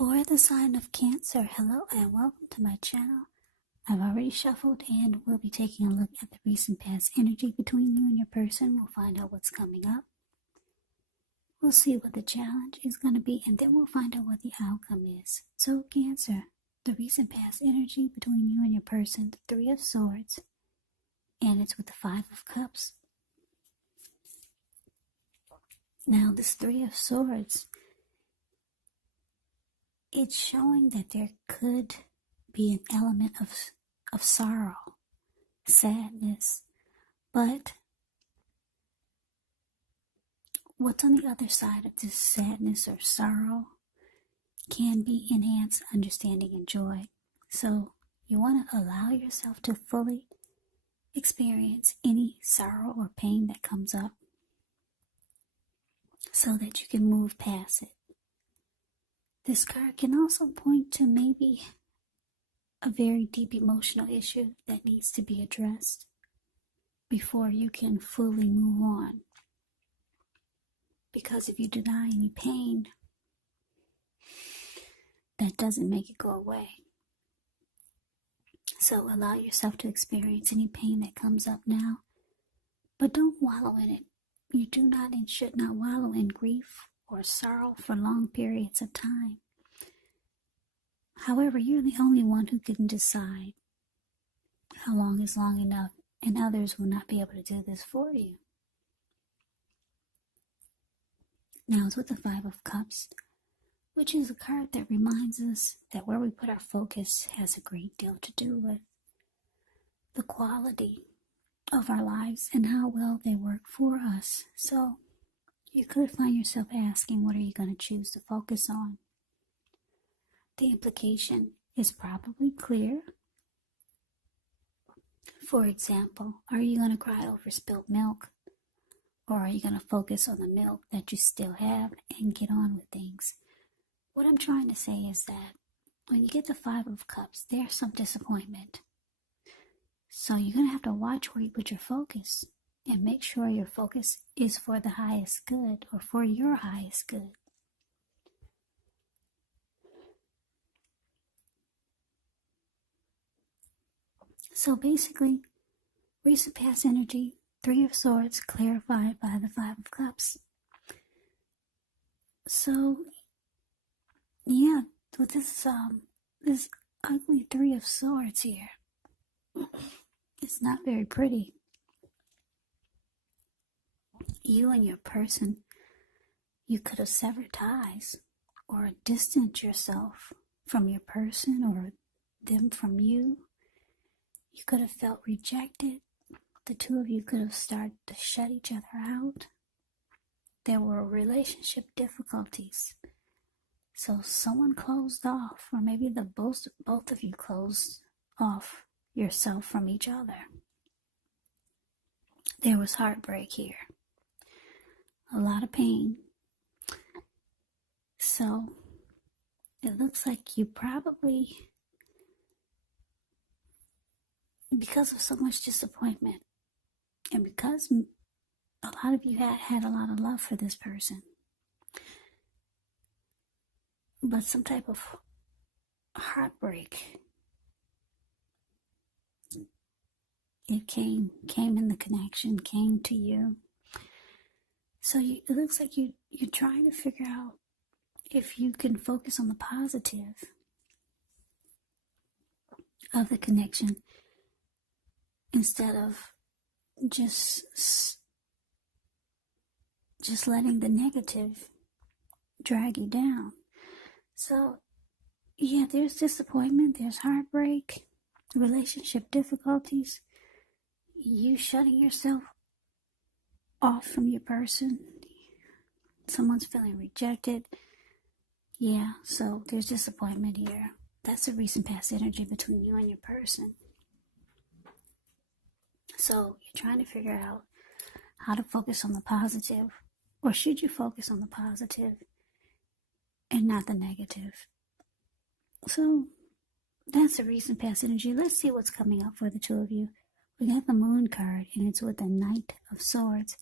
For the sign of Cancer, hello and welcome to my channel. I've already shuffled and we'll be taking a look at the recent past energy between you and your person. We'll find out what's coming up. We'll see what the challenge is going to be, and then we'll find out what the outcome is. So Cancer, the recent past energy between you and your person, the Three of Swords, and it's with the Five of Cups. Now this Three of Swords, it's showing that there could be an element of sorrow, sadness, but what's on the other side of this sadness or sorrow can be enhanced understanding and joy. So you want to allow yourself to fully experience any sorrow or pain that comes up so that you can move past it. This card can also point to maybe a very deep emotional issue that needs to be addressed before you can fully move on. Because if you deny any pain, that doesn't make it go away. So allow yourself to experience any pain that comes up now, but don't wallow in it. You do not and should not wallow in grief or sorrow for long periods of time. However, you're the only one who can decide how long is long enough, and others will not be able to do this for you. Now it's with the Five of Cups, which is a card that reminds us that where we put our focus has a great deal to do with the quality of our lives and how well they work for us. So you could find yourself asking, what are you going to choose to focus on? The implication is probably clear. For example, are you going to cry over spilled milk? Or are you going to focus on the milk that you still have and get on with things? What I'm trying to say is that when you get the Five of Cups, there's some disappointment. So you're going to have to watch where you put your focus and make sure your focus is for the highest good or for your highest good. So basically, recent past energy, Three of Swords clarified by the Five of Cups. So, yeah, with this ugly Three of Swords here, it's not very pretty. You and your person, you could have severed ties or distanced yourself from your person or them from you. You could have felt rejected. The two of you could have started to shut each other out. There were relationship difficulties. So someone closed off, or maybe both of you closed off yourself from each other. There was heartbreak here. A lot of pain. So it looks like you probably, because of so much disappointment, and because a lot of you had a lot of love for this person, but some type of heartbreak, it came in the connection, came to you. So it looks like you're trying to figure out if you can focus on the positive of the connection instead of just letting the negative drag you down. So yeah, there's disappointment, there's heartbreak, relationship difficulties, you shutting yourself off from your person, someone's feeling rejected. Yeah, so there's disappointment here. That's a recent past energy between you and your person. So you're trying to figure out how to focus on the positive, or should you focus on the positive and not the negative? So that's a recent past energy. Let's see what's coming up for the two of you. We got the Moon card, and it's with the Knight of Swords.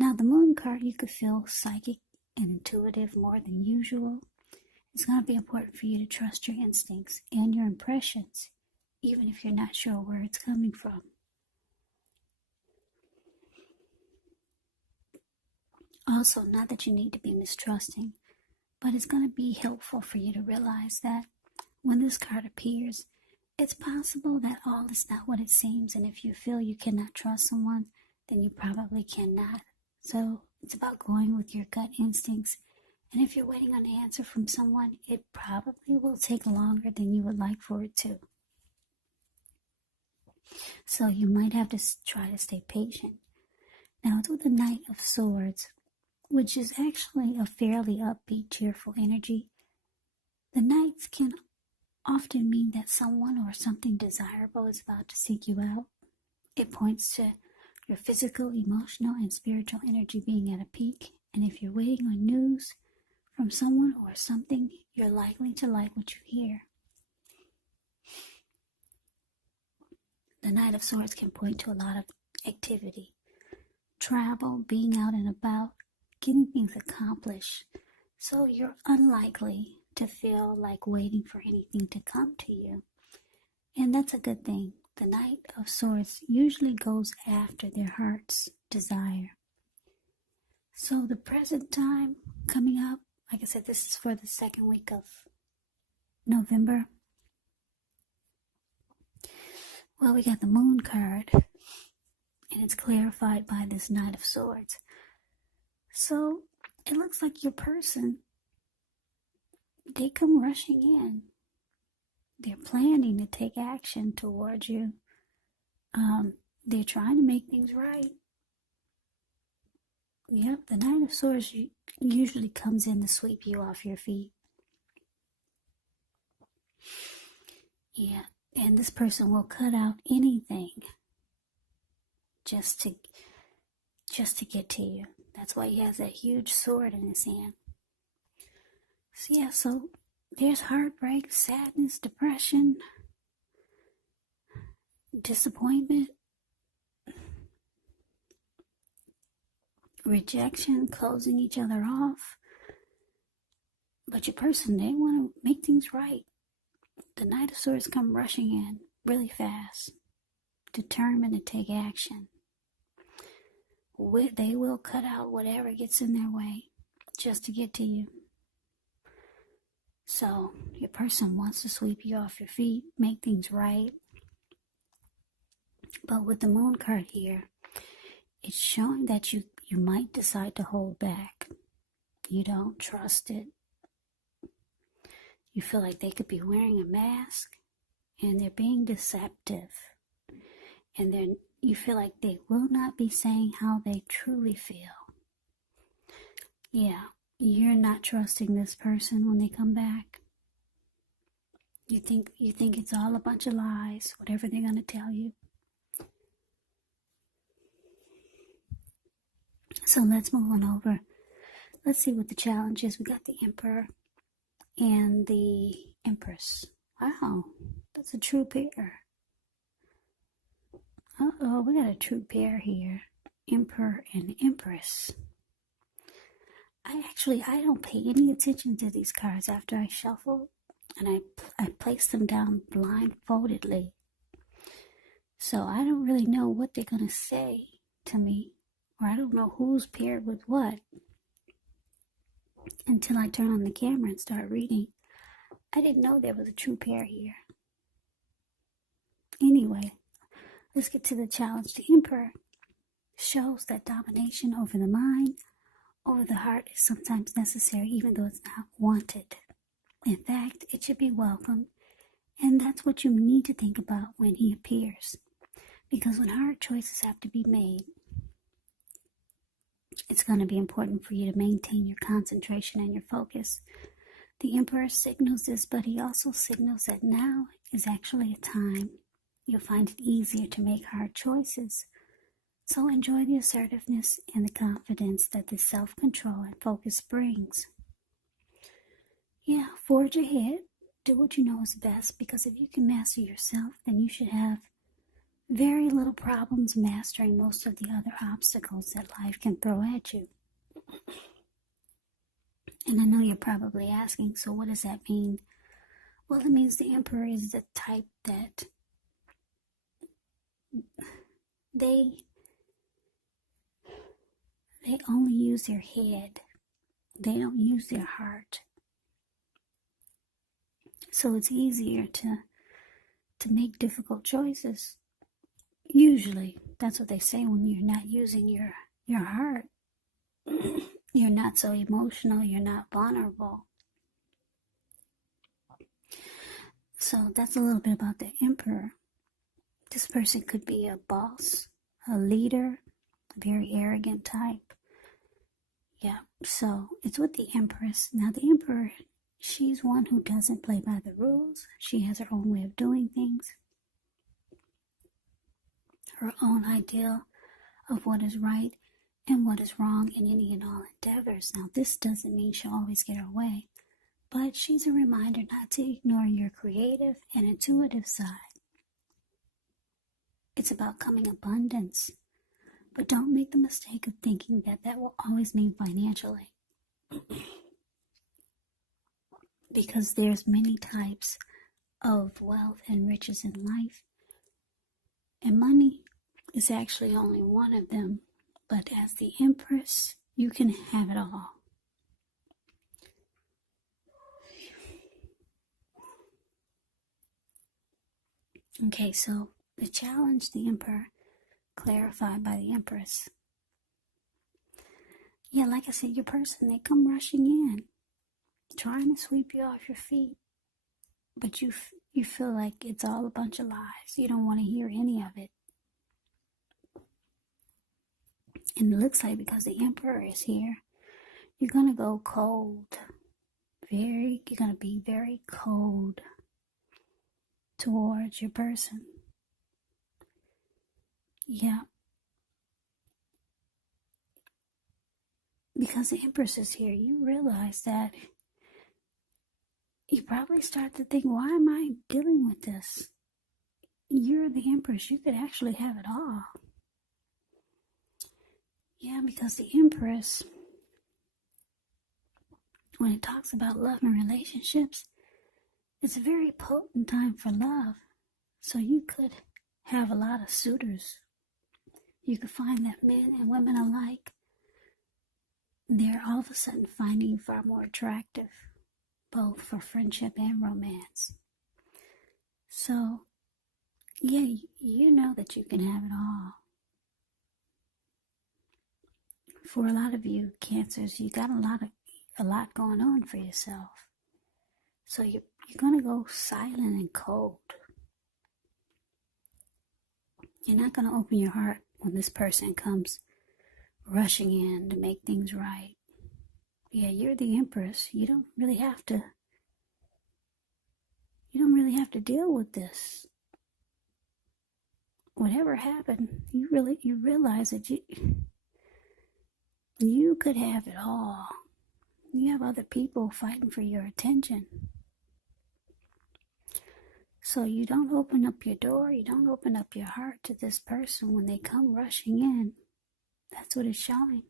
Now the Moon card, you could feel psychic and intuitive more than usual. It's going to be important for you to trust your instincts and your impressions, even if you're not sure where it's coming from. Also, not that you need to be mistrusting, but it's going to be helpful for you to realize that when this card appears, it's possible that all is not what it seems, and if you feel you cannot trust someone, then you probably cannot. So it's about going with your gut instincts, and if you're waiting on an answer from someone, it probably will take longer than you would like for it to. So you might have to try to stay patient. Now it's with the Knight of Swords, which is actually a fairly upbeat, cheerful energy. The Knights can often mean that someone or something desirable is about to seek you out. It points to your physical, emotional, and spiritual energy being at a peak. And if you're waiting on news from someone or something, you're likely to like what you hear. The Knight of Swords can point to a lot of activity, travel, being out and about, getting things accomplished. So you're unlikely to feel like waiting for anything to come to you. And that's a good thing. The Knight of Swords usually goes after their heart's desire. So the present time coming up, like I said, this is for the second week of November. Well, we got the Moon card, and it's clarified by this Knight of Swords. So it looks like your person, they come rushing in. They're planning to take action towards you. They're trying to make things right. Yep, the Knight of Swords usually comes in to sweep you off your feet. Yeah, and this person will cut out anything just to get to you. That's why he has that huge sword in his hand. So yeah, so there's heartbreak, sadness, depression, disappointment, rejection, closing each other off. But your person, they want to make things right. The Knight of Swords come rushing in really fast, determined to take action. They will cut out whatever gets in their way just to get to you. So your person wants to sweep you off your feet, make things right. But with the Moon card here, it's showing that you might decide to hold back. You don't trust it. You feel like they could be wearing a mask and they're being deceptive. And you feel like they will not be saying how they truly feel. Yeah, you're not trusting this person when they come back. You think it's all a bunch of lies, whatever they're going to tell you. So let's move on over. Let's see what the challenge is. We got the Emperor and the Empress. Wow, that's a true pair. Uh-oh, we got a true pair here. Emperor and Empress. I don't pay any attention to these cards after I shuffle, and I place them down blindfoldedly. So I don't really know what they're going to say to me, or I don't know who's paired with what until I turn on the camera and start reading. I didn't know there was a true pair here. Anyway, let's get to the challenge. The Emperor shows that domination over the mind, over the heart is sometimes necessary, even though it's not wanted. In fact, it should be welcome, and that's what you need to think about when he appears. Because when hard choices have to be made, it's going to be important for you to maintain your concentration and your focus. The Emperor signals this, but he also signals that now is actually a time you'll find it easier to make hard choices. So enjoy the assertiveness and the confidence that this self-control and focus brings. Yeah, forge ahead. Do what you know is best, because if you can master yourself, then you should have very little problems mastering most of the other obstacles that life can throw at you. And I know you're probably asking, so what does that mean? Well, it means the Emperor is the type that they only use their head. They don't use their heart. So it's easier to make difficult choices. Usually, that's what they say when you're not using your heart. You're not so emotional, you're not vulnerable. So that's a little bit about the Emperor. This person could be a boss, a leader, a very arrogant type. Yeah, so it's with the Empress. Now the Emperor, she's one who doesn't play by the rules. She has her own way of doing things, her own ideal of what is right and what is wrong in any and all endeavors. Now this doesn't mean she'll always get her way, but she's a reminder not to ignore your creative and intuitive side. It's about coming abundance, but don't make the mistake of thinking that that will always mean financially. Because there's many types of wealth and riches in life, and money is actually only one of them. But as the Empress, you can have it all. Okay, so the challenge, the Emperor, clarified by the Empress. Yeah, like I said, your person, they come rushing in, trying to sweep you off your feet. But you feel like it's all a bunch of lies. You don't want to hear any of it. And it looks like because the Emperor is here, you're going to go cold. You're going to be very cold towards your person. Yeah. Because the Empress is here, you realize that you probably start to think, why am I dealing with this? You're the Empress. You could actually have it all. Yeah, because the Empress, when it talks about love and relationships, it's a very potent time for love. So you could have a lot of suitors. You could find that men and women alike, they're all of a sudden finding you far more attractive, both for friendship and romance. So, yeah, you know that you can have it all. For a lot of you Cancers, you got a lot going on for yourself. So you're going to go silent and cold. You're not going to open your heart when this person comes rushing in to make things right. Yeah, you're the Empress. You don't really have to deal with this. Whatever happened, you realize that you could have it all. You have other people fighting for your attention. So you don't open up your door, you don't open up your heart to this person when they come rushing in. That's what it's showing.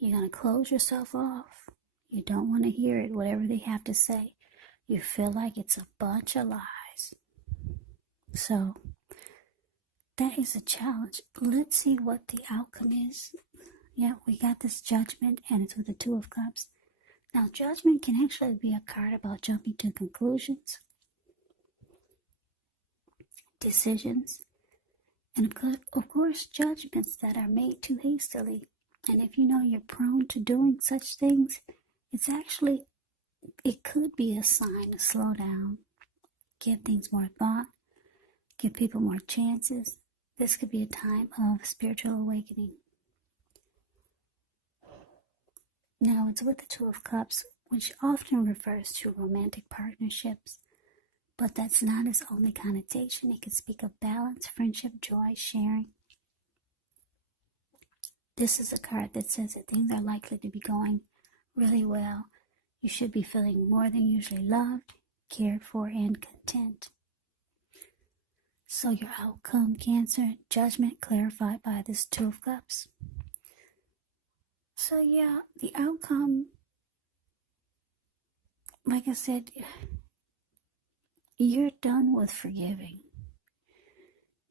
You're going to close yourself off. You don't want to hear it, whatever they have to say. You feel like it's a bunch of lies. So that is a challenge. Let's see what the outcome is. Yeah, we got this Judgment, and it's with the Two of Cups. Now, Judgment can actually be a card about jumping to conclusions, decisions, and of course, judgments that are made too hastily. And if you know you're prone to doing such things, it could be a sign to slow down, give things more thought, give people more chances. This could be a time of spiritual awakening. Now, it's with the Two of Cups, which often refers to romantic partnerships, but that's not its only connotation. It can speak of balance, friendship, joy, sharing. This is a card that says that things are likely to be going really well. You should be feeling more than usually loved, cared for, and content. So your outcome, Cancer, Judgment clarified by this Two of Cups. So yeah, the outcome, like I said, you're done with forgiving.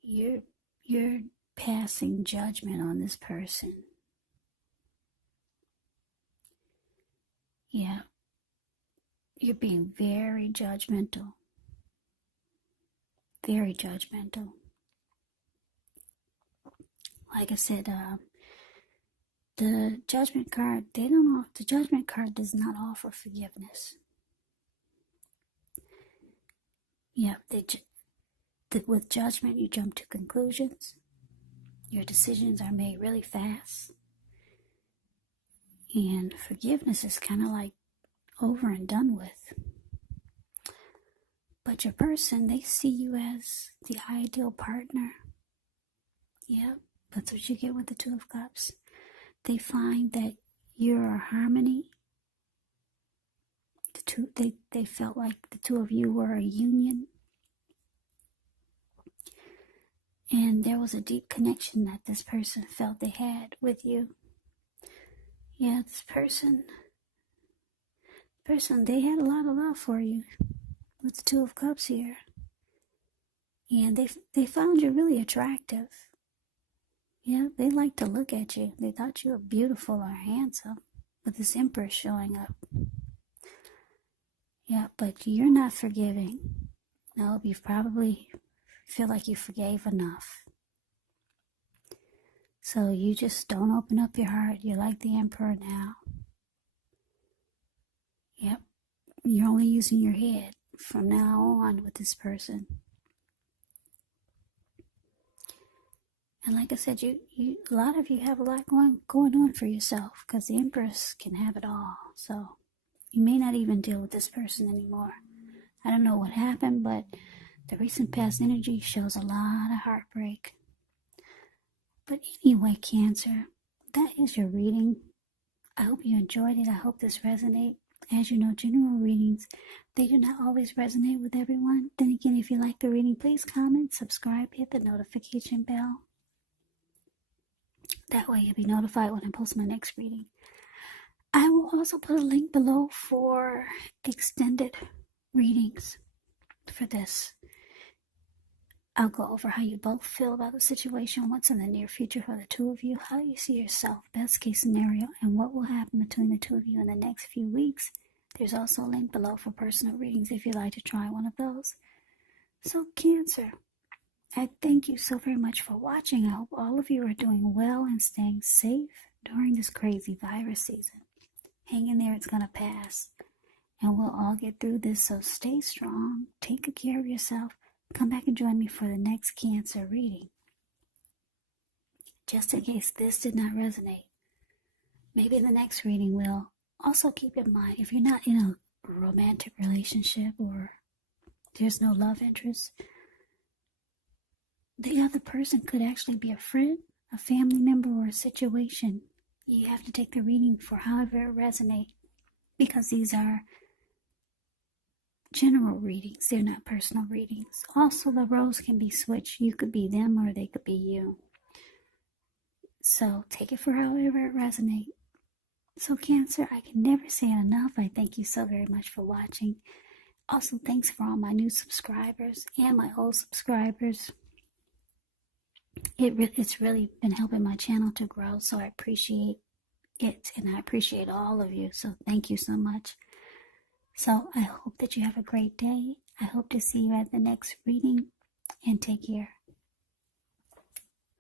You're passing judgment on this person. Yeah. You're being very judgmental. Very judgmental. Like I said, the judgment card, the judgment card does not offer forgiveness. Yeah, with judgment, you jump to conclusions. Your decisions are made really fast. And forgiveness is kind of like over and done with. But your person, they see you as the ideal partner. Yeah, that's what you get with the Two of Cups. They find that you're a harmony. They felt like the two of you were a union. And there was a deep connection that this person felt they had with you. Yeah, this person, they had a lot of love for you with the Two of Cups here. And they found you really attractive. Yeah, they liked to look at you. They thought you were beautiful or handsome with this Empress showing up. Yeah, but you're not forgiving. No, you probably feel like you forgave enough. So you just don't open up your heart. You're like the Emperor now. Yep, you're only using your head from now on with this person. And like I said, a lot of you have a lot going on for yourself, because the Empress can have it all. So you may not even deal with this person anymore. I don't know what happened, but the recent past energy shows a lot of heartbreak. But anyway, Cancer, that is your reading. I hope you enjoyed it. I hope this resonates. As you know, general readings, they do not always resonate with everyone. Then again, if you like the reading, please comment, subscribe, hit the notification bell. That way you'll be notified when I post my next reading. I will also put a link below for extended readings for this. I'll go over how you both feel about the situation, what's in the near future for the two of you, how you see yourself, best case scenario, and what will happen between the two of you in the next few weeks. There's also a link below for personal readings if you'd like to try one of those. So, Cancer, I thank you so very much for watching. I hope all of you are doing well and staying safe during this crazy virus season. Hang in there, it's going to pass. And we'll all get through this, so stay strong, take good care of yourself. Come back and join me for the next Cancer reading. Just in case this did not resonate, maybe the next reading will. Also keep in mind, if you're not in a romantic relationship or there's no love interest, the other person could actually be a friend, a family member, or a situation. You have to take the reading for however it resonates, because these are general readings. They're not personal readings. Also, the roles can be switched. You could be them or they could be you. So take it for however it resonates. So, Cancer, I can never say it enough. I thank you so very much for watching. Also, thanks for all my new subscribers and my old subscribers. It's really been helping my channel to grow, so I appreciate it, and I appreciate all of you. So thank you so much. So I hope that you have a great day. I hope to see you at the next reading, and take care.